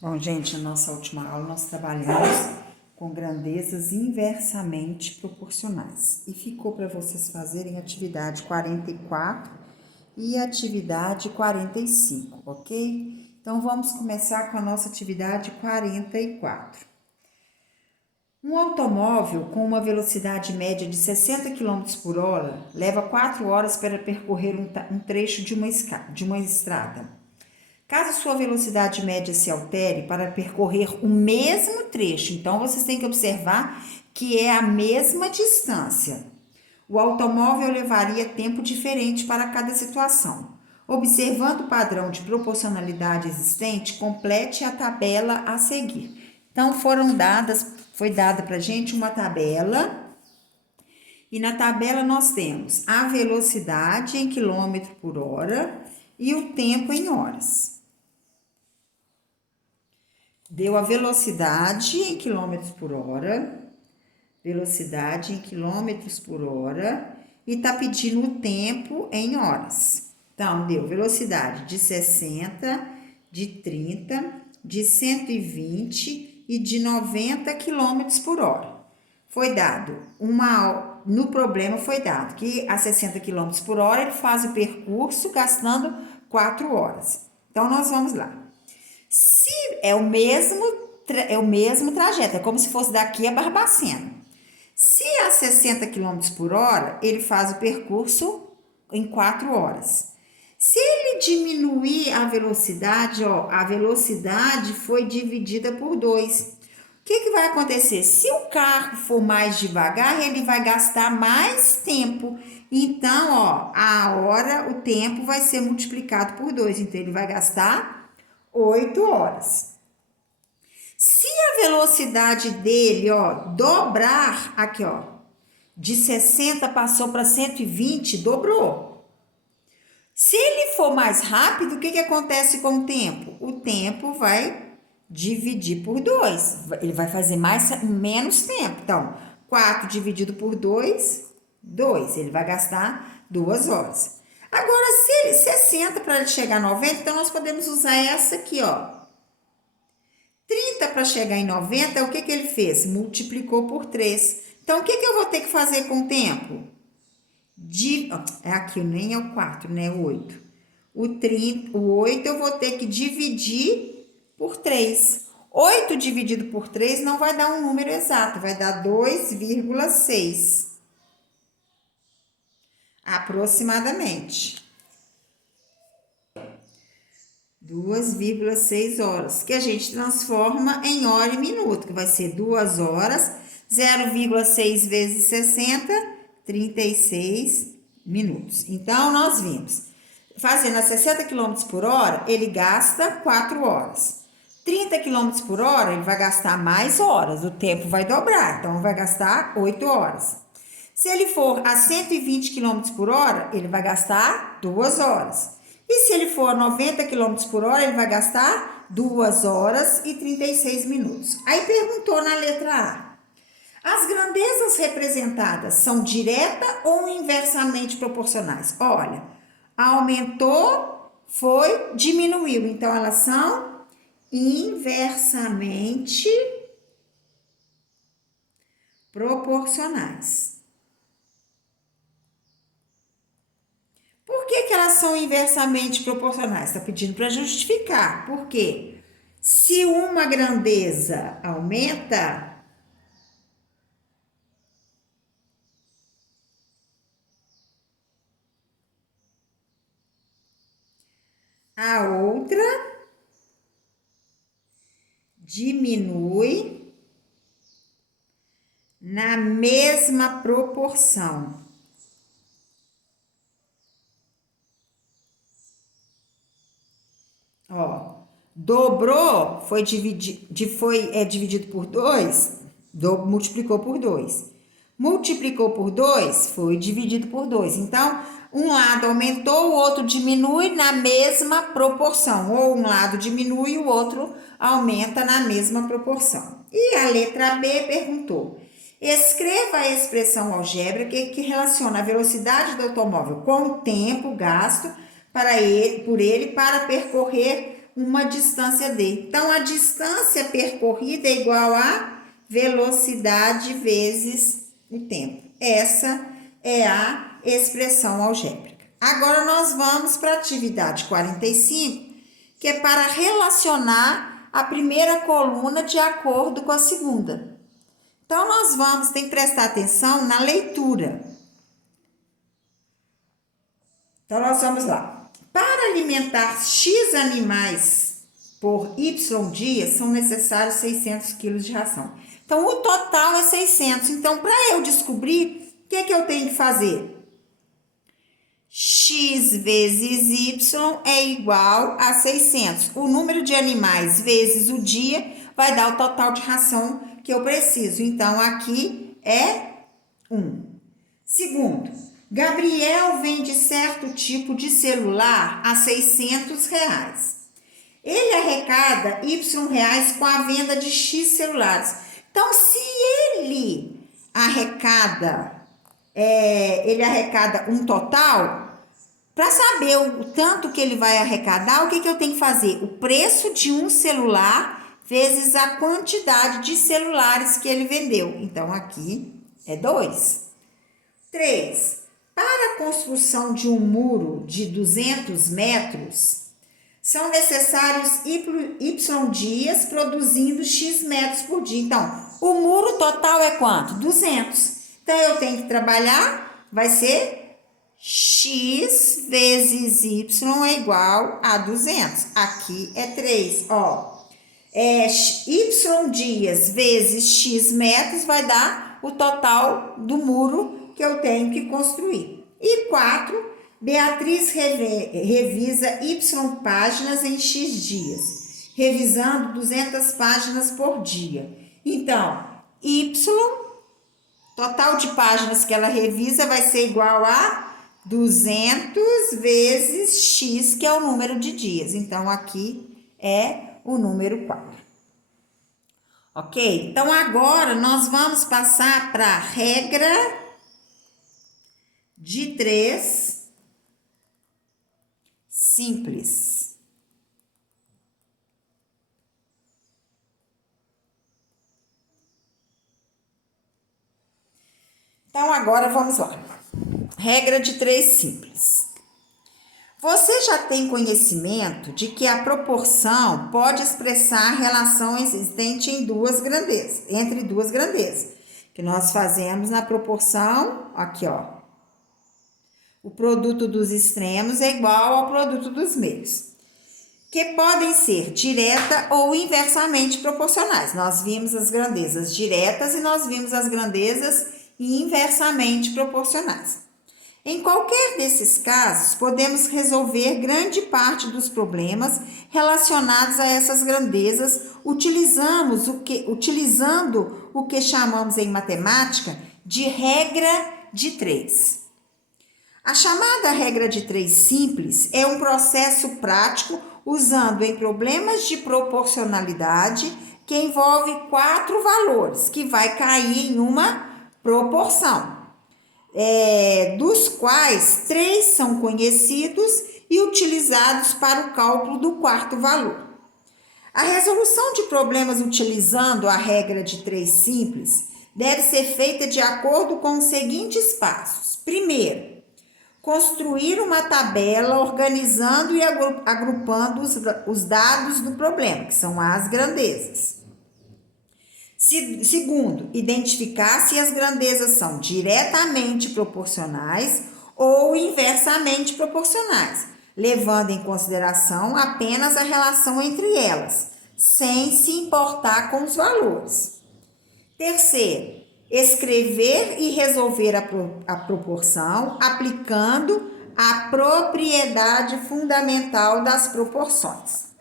Bom, gente, na nossa última aula nós trabalhamos com grandezas inversamente proporcionais e ficou para vocês fazerem atividade 44 e atividade 45, ok? Então vamos começar com a nossa atividade 44. Um automóvel com uma velocidade média de 60 km por hora leva 4 horas para percorrer um trecho de uma estrada. Caso sua velocidade média se altere para percorrer o mesmo trecho, então vocês têm que observar que é a mesma distância. O automóvel levaria tempo diferente para cada situação. Observando o padrão de proporcionalidade existente, complete a tabela a seguir. Então foi dada para a gente uma tabela, e na tabela nós temos a velocidade em quilômetro por hora e o tempo em horas. Deu a velocidade em quilômetros por hora, e tá pedindo o tempo em horas. Então, deu velocidade de 60, de 30, de 120 e de 90 quilômetros por hora. Foi dado no problema foi dado que a 60 quilômetros por hora ele faz o percurso gastando 4 horas. Então, nós vamos lá. Se é o mesmo trajeto, é como se fosse daqui a Barbacena. Se a 60 km por hora, ele faz o percurso em 4 horas. Se ele diminuir a velocidade, a velocidade foi dividida por 2. O que vai acontecer? Se o carro for mais devagar, ele vai gastar mais tempo. Então, o tempo vai ser multiplicado por 2. Então, ele vai gastar 8 horas. Se a velocidade dele, dobrar aqui, de 60 passou para 120, dobrou. Se ele for mais rápido, o que acontece com o tempo? O tempo vai dividir por 2. Ele vai fazer menos tempo. Então, 4 dividido por 2, 2. Ele vai gastar 2 horas. Agora, se ele 60 para ele chegar a 90, então nós podemos usar essa aqui, 30 para chegar em 90, o que ele fez? Multiplicou por 3. Então, o que eu vou ter que fazer com o tempo? Aqui nem é o 4, né? O 8. O 8 eu vou ter que dividir por 3. 8 dividido por 3 não vai dar um número exato, vai dar 2,6. Aproximadamente. 2,6 horas, que a gente transforma em hora e minuto, que vai ser 2 horas, 0,6 vezes 60, 36 minutos. Então, nós vimos, fazendo a 60 km por hora, ele gasta 4 horas. 30 km por hora, ele vai gastar mais horas, o tempo vai dobrar, então vai gastar 8 horas. Se ele for a 120 km por hora, ele vai gastar 2 horas. E se ele for a 90 km por hora, ele vai gastar 2 horas e 36 minutos. Aí perguntou na letra A: as grandezas representadas são direta ou inversamente proporcionais? Olha, aumentou, diminuiu. Então, elas são inversamente proporcionais. Por que elas são inversamente proporcionais? Está pedindo para justificar. Por quê? Se uma grandeza aumenta, a outra diminui na mesma proporção. Dobrou, dividido por 2, multiplicou por 2. Multiplicou por 2, foi dividido por 2. Então, um lado aumentou, o outro diminui na mesma proporção. Ou um lado diminui, o outro aumenta na mesma proporção. E a letra B perguntou: escreva a expressão algébrica que relaciona a velocidade do automóvel com o tempo gasto por ele para percorrer uma distância D. Então, a distância percorrida é igual a velocidade vezes o tempo. Essa é a expressão algébrica. Agora, nós vamos para a atividade 45, que é para relacionar a primeira coluna de acordo com a segunda. Então, nós tem que prestar atenção na leitura. Então, nós vamos lá. Para alimentar X animais por Y dias, são necessários 600 quilos de ração. Então, o total é 600. Então, para eu descobrir, o que eu tenho que fazer? X vezes Y é igual a 600. O número de animais vezes o dia vai dar o total de ração que eu preciso. Então, aqui é 1. Segundo, Gabriel vende certo tipo de celular a R$600. Ele arrecada Y reais com a venda de X celulares. Então, se ele arrecada um total, para saber o tanto que ele vai arrecadar, o que eu tenho que fazer? O preço de um celular vezes a quantidade de celulares que ele vendeu. Então, aqui é 2. 3. Para a construção de um muro de 200 metros, são necessários Y dias produzindo X metros por dia. Então, o muro total é quanto? 200. Então, eu tenho que trabalhar, vai ser X vezes Y é igual a 200. Aqui é 3, Y dias vezes X metros vai dar o total do muro que eu tenho que construir. E 4, Beatriz revisa Y páginas em X dias, revisando 200 páginas por dia. Então, Y, total de páginas que ela revisa vai ser igual a 200 vezes X, que é o número de dias. Então, aqui é o número 4. Ok? Então, agora nós vamos passar para a regra de 3 simples. Então, agora vamos lá. Regra de 3 simples. Você já tem conhecimento de que a proporção pode expressar a relação existente entre duas grandezas, que nós fazemos na proporção, aqui, o produto dos extremos é igual ao produto dos meios, que podem ser direta ou inversamente proporcionais. Nós vimos as grandezas diretas e nós vimos as grandezas inversamente proporcionais. Em qualquer desses casos, podemos resolver grande parte dos problemas relacionados a essas grandezas utilizando o que chamamos em matemática de regra de 3. A chamada regra de 3 simples é um processo prático usando em problemas de proporcionalidade que envolve 4 valores, que vai cair em uma proporção. Dos quais 3 são conhecidos e utilizados para o cálculo do 4º valor. A resolução de problemas utilizando a regra de 3 simples deve ser feita de acordo com os seguintes passos. Primeiro, construir uma tabela organizando e agrupando os dados do problema, que são as grandezas. Segundo, identificar se as grandezas são diretamente proporcionais ou inversamente proporcionais, levando em consideração apenas a relação entre elas, sem se importar com os valores. Terceiro, escrever e resolver a proporção aplicando a propriedade fundamental das proporções.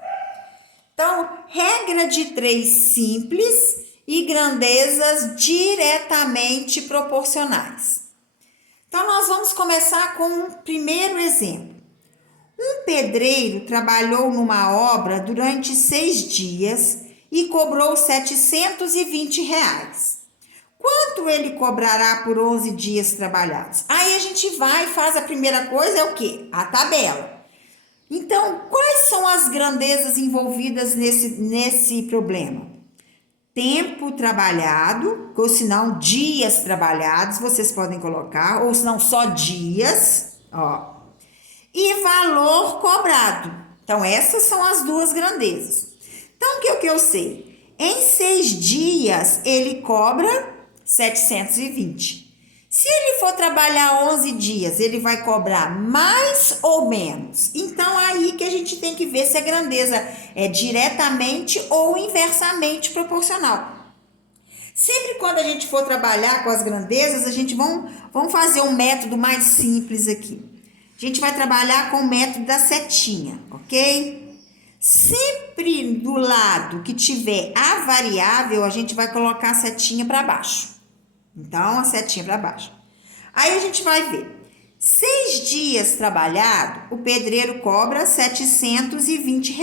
Então, regra de 3 simples e grandezas diretamente proporcionais. Então, nós vamos começar com um primeiro exemplo. Um pedreiro trabalhou numa obra durante 6 dias e cobrou R$720. Quanto ele cobrará por 11 dias trabalhados? Aí a gente vai e faz a primeira coisa, é o quê? A tabela. Então, quais são as grandezas envolvidas nesse problema? Tempo trabalhado, ou se não, dias trabalhados, vocês podem colocar, ou se não, só dias, ó. E valor cobrado. Então, essas são as duas grandezas. Então, o que eu sei? Em 6 dias, ele cobra 720. Se ele for trabalhar 11 dias, ele vai cobrar mais ou menos? Então, aí que a gente tem que ver se a grandeza é diretamente ou inversamente proporcional. Sempre quando a gente for trabalhar com as grandezas, a gente vamos fazer um método mais simples aqui. A gente vai trabalhar com o método da setinha, ok? Sempre do lado que tiver a variável, a gente vai colocar a setinha para baixo. Então, a setinha para baixo. Aí a gente vai ver. 6 dias trabalhado, o pedreiro cobra R$ 720.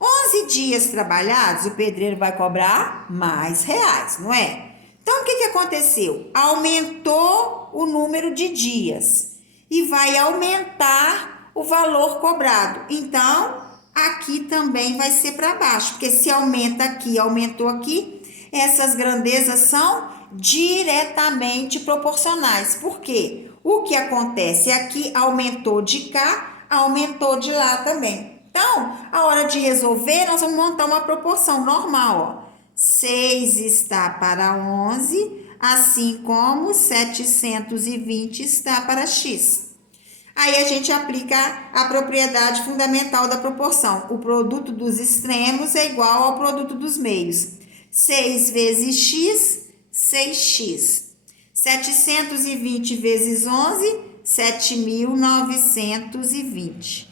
11 dias trabalhados, o pedreiro vai cobrar mais reais, não é? Então, o que aconteceu? Aumentou o número de dias e vai aumentar o valor cobrado. Então, aqui também vai ser para baixo, porque se aumenta aqui, aumentou aqui, essas grandezas são diretamente proporcionais. Por quê? O que acontece aqui aumentou de cá, aumentou de lá também. Então, a hora de resolver, nós vamos montar uma proporção normal, ó. 6 está para 11, assim como 720 está para x. Aí a gente aplica a propriedade fundamental da proporção. O produto dos extremos é igual ao produto dos meios. 6 vezes x, 6x. 720 vezes 11, 7.920.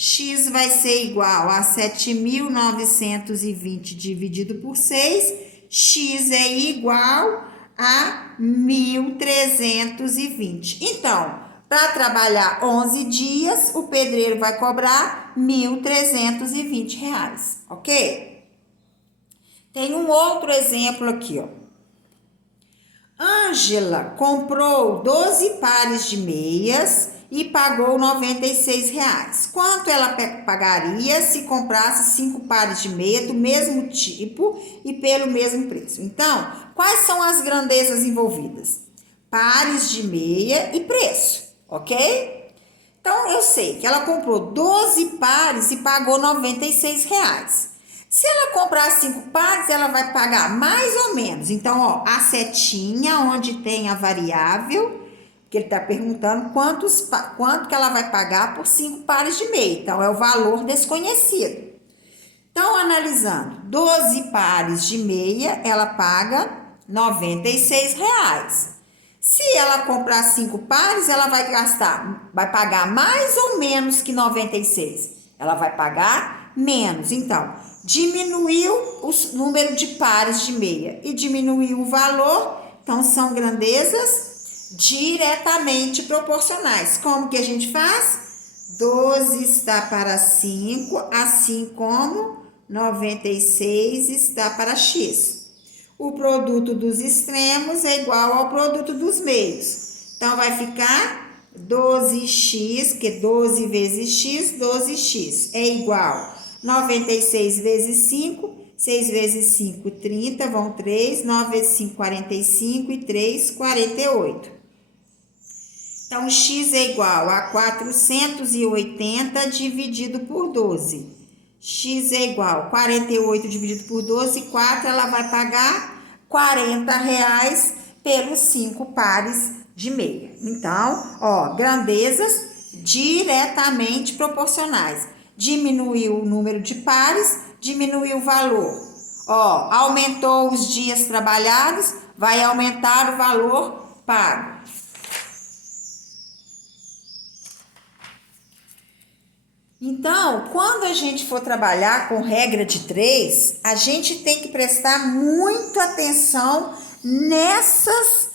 X vai ser igual a 7.920 dividido por 6. X é igual a 1.320. Então, para trabalhar 11 dias, o pedreiro vai cobrar R$ 1.320, ok? Tem um outro exemplo aqui, ó. Ângela comprou 12 pares de meias e pagou R$ 96. Quanto ela pagaria se comprasse 5 pares de meia do mesmo tipo e pelo mesmo preço? Então, quais são as grandezas envolvidas? Pares de meia e preço, ok? Então, eu sei que ela comprou 12 pares e pagou R$ 96. Se ela comprar 5 pares, ela vai pagar mais ou menos. Então, ó, a setinha onde tem a variável, que ele está perguntando quanto que ela vai pagar por 5 pares de meia. Então, é o valor desconhecido. Então, analisando, 12 pares de meia, ela paga R$ 96. Se ela comprar 5 pares, ela vai pagar mais ou menos que 96? Ela vai pagar menos. Então, diminuiu o número de pares de meia e diminuiu o valor. Então, são grandezas diretamente proporcionais. Como que a gente faz? 12 está para 5, assim como 96 está para x. O produto dos extremos é igual ao produto dos meios. Então, vai ficar 12x, que é 12 vezes x, 12x, é igual 96 vezes 5, 6 vezes 5, 30, vão 3, 9 vezes 5, 45 e 3, 48. Então, x é igual a 480 dividido por 12. X é igual a 48 dividido por 12, 4, ela vai pagar R$ 40 pelos 5 pares de meia. Então, ó, grandezas diretamente proporcionais. Diminuiu o número de pares, diminuiu o valor. Ó, aumentou os dias trabalhados, vai aumentar o valor pago. Então, quando a gente for trabalhar com regra de 3, a gente tem que prestar muito atenção nessas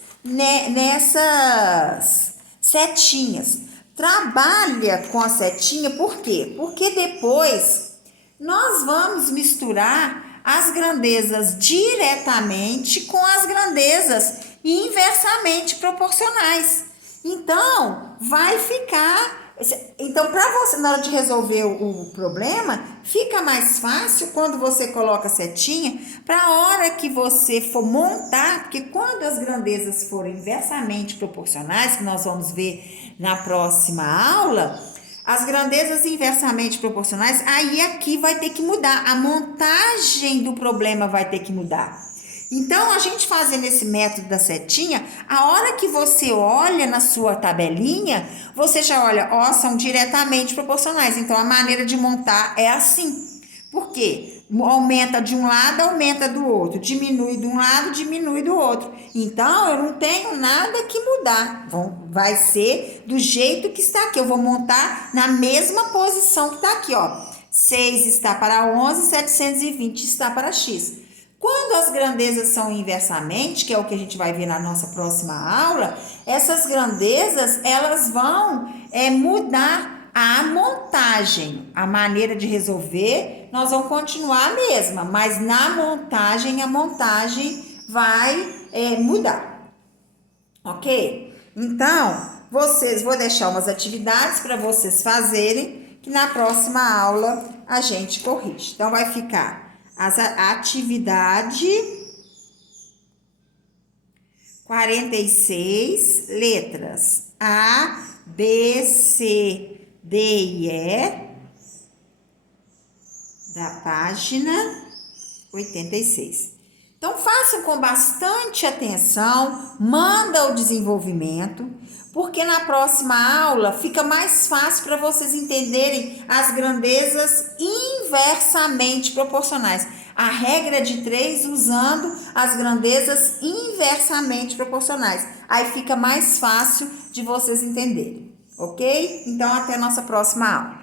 setinhas. Trabalha com a setinha, por quê? Porque depois nós vamos misturar as grandezas diretamente com as grandezas inversamente proporcionais. Então, vai ficar Então, para você, na hora de resolver o problema, fica mais fácil quando você coloca a setinha, para a hora que você for montar, porque quando as grandezas forem inversamente proporcionais, que nós vamos ver na próxima aula, as grandezas inversamente proporcionais, aí aqui vai ter que mudar, a montagem do problema vai ter que mudar. Então, a gente fazendo esse método da setinha, a hora que você olha na sua tabelinha, você já olha, ó, são diretamente proporcionais. Então, a maneira de montar é assim. Por quê? Aumenta de um lado, aumenta do outro. Diminui de um lado, diminui do outro. Então, eu não tenho nada que mudar. Vai ser do jeito que está aqui. Eu vou montar na mesma posição que está aqui, ó. 6 está para 11, 720 está para x. Quando as grandezas são inversamente, que é o que a gente vai ver na nossa próxima aula, essas grandezas, elas vão mudar a montagem, a maneira de resolver, nós vamos continuar a mesma, mas na montagem, a montagem vai mudar, ok? Então, vou deixar umas atividades para vocês fazerem, que na próxima aula a gente corrige. Então, vai ficar a atividade 46, letras A, B, C, D e E, da página 86. Então, façam com bastante atenção, manda o desenvolvimento, porque na próxima aula fica mais fácil para vocês entenderem as grandezas inversamente proporcionais. A regra de 3 usando as grandezas inversamente proporcionais. Aí fica mais fácil de vocês entenderem, ok? Então, até a nossa próxima aula.